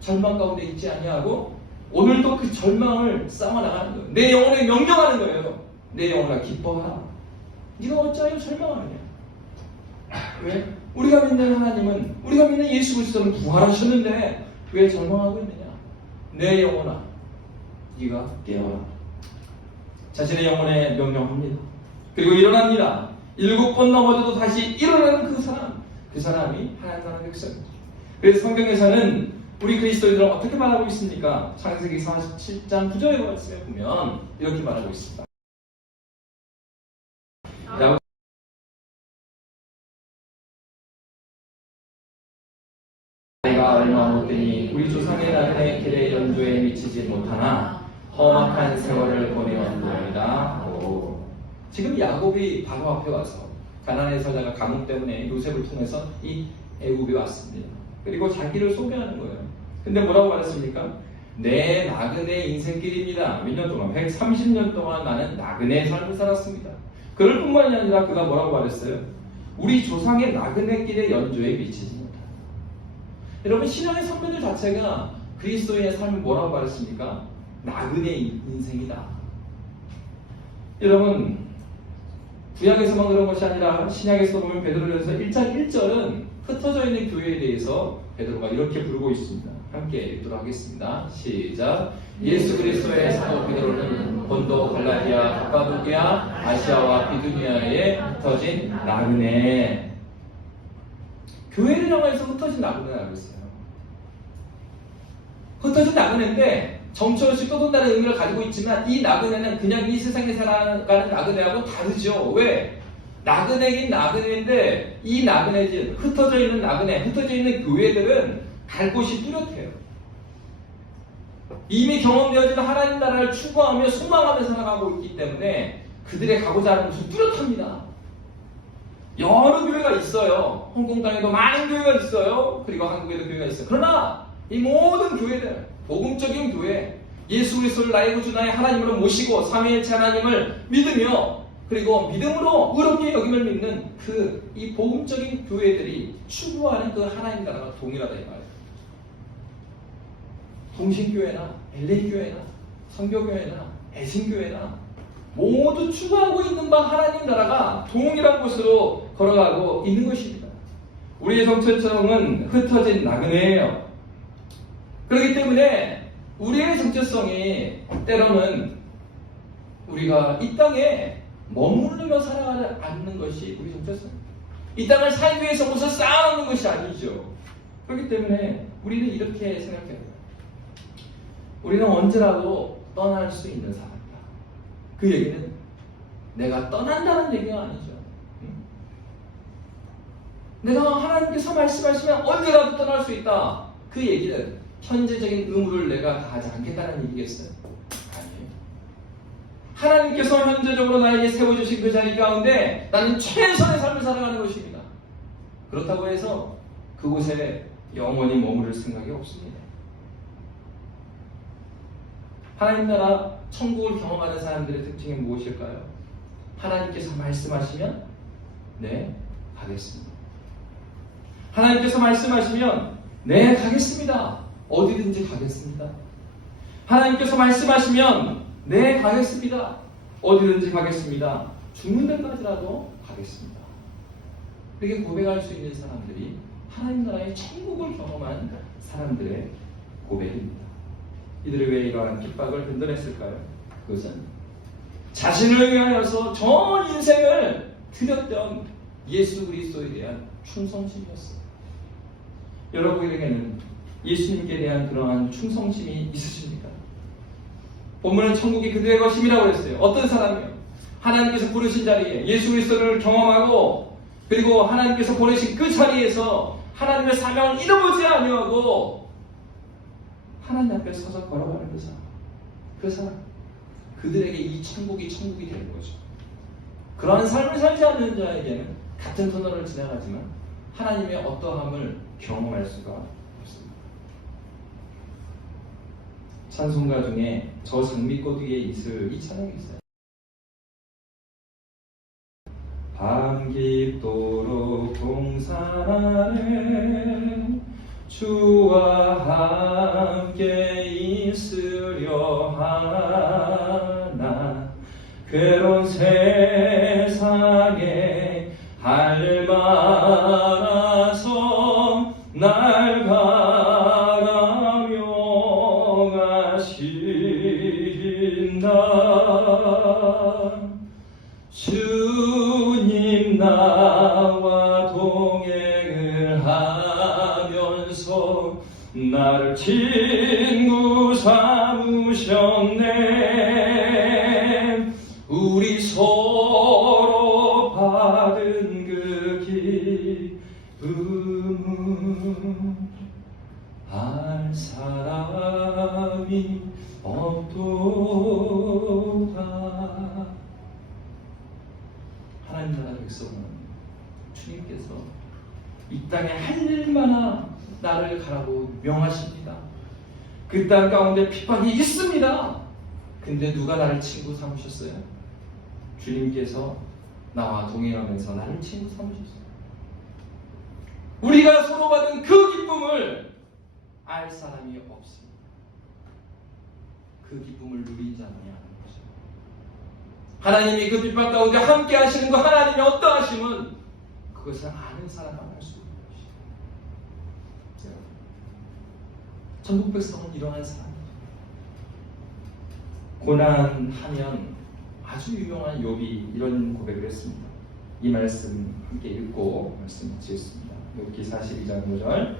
절망 가운데 있지 아니하고 오늘도 그 절망을 쌓아나가는 거예요. 내 영혼에 명령하는 거예요. 내 영혼아 기뻐하라. 네가 어찌하여 절망하느냐? 왜? 우리가 믿는 하나님은, 우리가 믿는 예수 그리스도는 부활하셨는데 왜 절망하고 있느냐? 내 영혼아 네가 깨어라. 자신의 영혼에 명령합니다. 그리고 일어납니다. 7번 넘어져도 다시 일어나는 그 사람이 하나님 나라 백성입니다. 그래서 성경에서는 우리 그리스도인들은 어떻게 말하고 있습니까? 창세기 47장 9절의 말씀에 보면 이렇게 말하고 있습니다. 내가 얼마 못되니 우리 조상의 나그네 길의 연주에 미치지 못하나 험악한 세월을 보내었나이다. 지금 야곱이 바로 앞에 와서 가나안의 사자가 감옥 때문에 요셉을 통해서 이 애굽에 왔습니다. 그리고 자기를 소개하는 거예요. 근데 뭐라고 말했습니까? 내 나그네 인생길입니다. 몇 년 동안? 130년 동안 나는 나그네 삶을 살았습니다. 그럴 뿐만이 아니라 그가 뭐라고 말했어요? 우리 조상의 나그네 길의 연조에 미치지 못하다. 여러분 신앙의 선배들 자체가 그리스도인의 삶을 뭐라고 말했습니까? 나그네 인생이다. 여러분 구약에서만 그런 것이 아니라 신약에서 보면 베드로전서 1장 1절은 흩어져 있는 교회에 대해서 베드로가 이렇게 부르고 있습니다. 함께 읽도록 하겠습니다. 시작. 예수 그리스도의 사도 베드로는 본도, 갈라디아, 갑바도기아, 아시아와 비두니아에 흩어진 나그네. 교회를 향해서 흩어진 나그네를 알고 있어요. 흩어진 나그네인데 정처없이 떠돈다는 의미를 가지고 있지만 이 나그네는 그냥 이 세상에 살아가는 나그네하고 다르죠. 왜? 나그네긴 나그네인데 이 나그네들, 흩어져 있는 나그네, 흩어져 있는 교회들은 갈 곳이 뚜렷해요. 이미 경험되어진 하나님 나라를 추구하며 소망하며 살아가고 있기 때문에 그들의 가고자 하는 곳은 뚜렷합니다. 여러 교회가 있어요. 홍콩 땅에도 많은 교회가 있어요. 그리고 한국에도 교회가 있어요. 그러나 이 모든 교회들, 복음적인 교회, 예수 그리스도를 나의 구주 나의 하나님으로 모시고 삼위일체 하나님을 믿으며 그리고 믿음으로 의롭게 여김을 믿는 이 복음적인 교회들이 추구하는 그 하나님 나라가 동일하다 이 말이에요. 동신교회나 LA교회나 선교교회나 애신교회나 모두 추구하고 있는 바 하나님 나라가 동일한 곳으로 걸어가고 있는 것입니다. 우리의 정체성은 흩어진 나그네예요. 그렇기 때문에 우리의 정체성이 때로는 우리가 이 땅에 머무르며 살아가지 않는 것이 우리 정체성입니다. 이 땅을 살기 위해서 무엇을 쌓아놓는 것이 아니죠. 그렇기 때문에 우리는 이렇게 생각해야 돼요. 우리는 언제라도 떠날 수 있는 사람이다. 그 얘기는 내가 떠난다는 얘기가 아니죠. 내가 하나님께서 말씀하시면 언제라도 떠날 수 있다. 그 얘기는 현재적인 의무를 내가 다하지 않겠다는 얘기겠어요? 아니에요. 하나님께서 현재적으로 나에게 세워주신 그 자리 가운데 나는 최선의 삶을 살아가는 것입니다. 그렇다고 해서 그곳에 영원히 머무를 생각이 없습니다. 하나님 나라 천국을 경험하는 사람들의 특징이 무엇일까요? 하나님께서 말씀하시면 네, 가겠습니다. 하나님께서 말씀하시면 네, 가겠습니다. 어디든지 가겠습니다. 하나님께서 말씀하시면 네, 가겠습니다. 어디든지 가겠습니다. 죽는 데까지라도 가겠습니다. 이렇게 고백할 수 있는 사람들이 하나님 나라의 천국을 경험한 사람들의 고백입니다. 이들이 왜 이러한 핍박을 견뎌냈을까요? 그것은 자신을 위하여서 전 인생을 드렸던 예수 그리스도에 대한 충성심이었어요. 여러분에게는 예수님께 대한 그러한 충성심이 있으십니까? 본문은 천국이 그들의 것임이라고 했어요. 어떤 사람이요? 하나님께서 부르신 자리에 예수 그리스도를 경험하고 그리고 하나님께서 보내신 그 자리에서 하나님의 사명을 잃어보지 아니하고 하나님 앞에 서서 걸어가는 그 사람. 그 사람. 그들에게 이 천국이 되는 거죠. 그러한 삶을 살지 않는 자에게는 같은 터널을 지나가지만 하나님의 어떠함을 경험할 수가 없습니다. 찬송가 중에 저 장미꽃 위에 있을 이 찬양이 있어요. 밤 깊도록 동산하네 주와 함께 있으려 하나 괴로운 세상에 할 말아서 날 가라며 가신다. 주님 나와 동행을 하면서 나를 친구 삼으셨네. 우리 서로 받은 그 기쁨은 알 사람이 없도다. 하나님 나라 백성은 주님께서 이 땅에 할 일마나 나를 가라고 명하십니다. 그 땅 가운데 핍박이 있습니다. 근데 누가 나를 친구 삼으셨어요? 주님께서 나와 동행하면서 나를 친구 삼으셨어요. 우리가 서로 받은 그 기쁨을 알 사람이 없습니다. 그 기쁨을 누린 자만이 아는 거죠. 하나님이 그 핍박 가운데 함께 하시는 거, 하나님의 어떠하심은 그것을 아는 사람만 알 수 있는 것이죠. 전국 백성은 이러한 사람이죠. 고난하면 아주 유명한 욥이 이런 고백을 했습니다. 이 말씀 함께 읽고 말씀 마치겠습니다. 욥기 42장 5절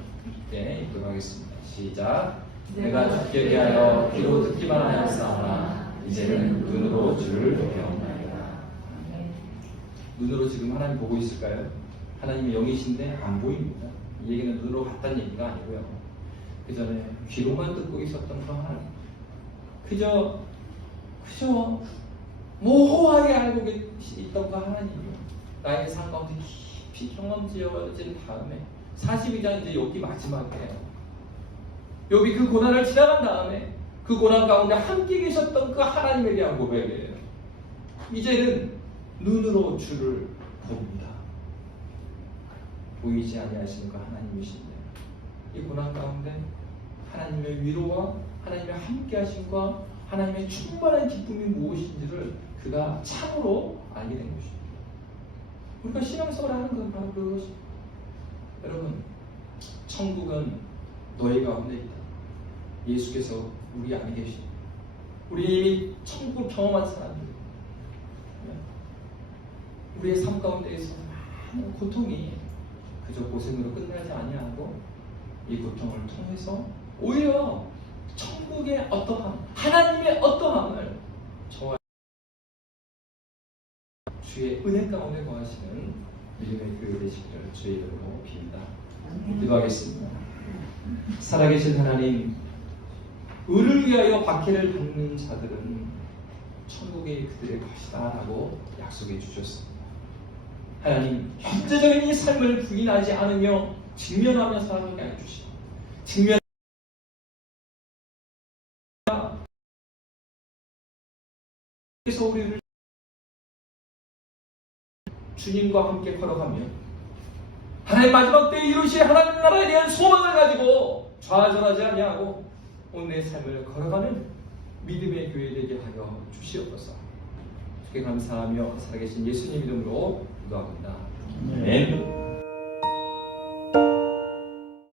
읽도록 하겠습니다. 시작. 내가 죽게 대하여 귀로 듣기만 하였사오나 이제는 눈으로 주를 배웠나이다. 눈으로 지금 하나님 보고 있을까요? 하나님이 영이신데 안 보입니다. 이 얘기는 눈으로 봤다는 얘기가 아니고요. 그 전에 귀로만 듣고 있었던 그 하나님, 그저 모호하게 알고 있던 그 하나님이 나의 삶 가운데 깊이 경험지어진 다음에 42장 이제 욥기 마지막이에요. 욥이 그 고난을 지나간 다음에 그 고난 가운데 함께 계셨던 그 하나님에 대한 고백이에요. 이제는 눈으로 주를 봅니다. 보이지 아니하시는 그 하나님이신데 이 고난 가운데 하나님의 위로와 하나님의 함께하심과 하나님의 충만한 기쁨이 무엇인지를 그가 참으로 알게 된 것입니다. 우리가 신앙생활을 하는 건 바로 그것입니다. 여러분, 천국은 너희 가운데 있다. 예수께서 우리 안에 계십니다. 우리 이미 천국을 경험한 사람들, 우리의 삶 가운데에서 많은 고통이 그저 고생으로 끝나지 아니하고 이 고통을 통해서 오히려 천국의 어떠함, 하나님의 어떠함을 저와 주의 은혜 가운데 거하시는 믿음의 교회 되시기를 주의 이름으로 빕니다. 기도하겠습니다. 살아계신 하나님, 의를 위하여 박해를 받는 자들은 천국이 그들의 것이다 라고 약속해 주셨습니다. 하나님, 현재적인 이 삶을 부인하지 않으며 직면하며 살아가게 해주시고 그래서 우리를 주님과 함께 걸어가며 하나님 마지막 때에 이루실 하나님 나라에 대한 소망을 가지고 좌절하지 아니하고 오늘의 삶을 걸어가는 믿음의 교회 되게 하여 주시옵소서. 주께 감사하며 살아계신 예수님 이름으로 기도합니다.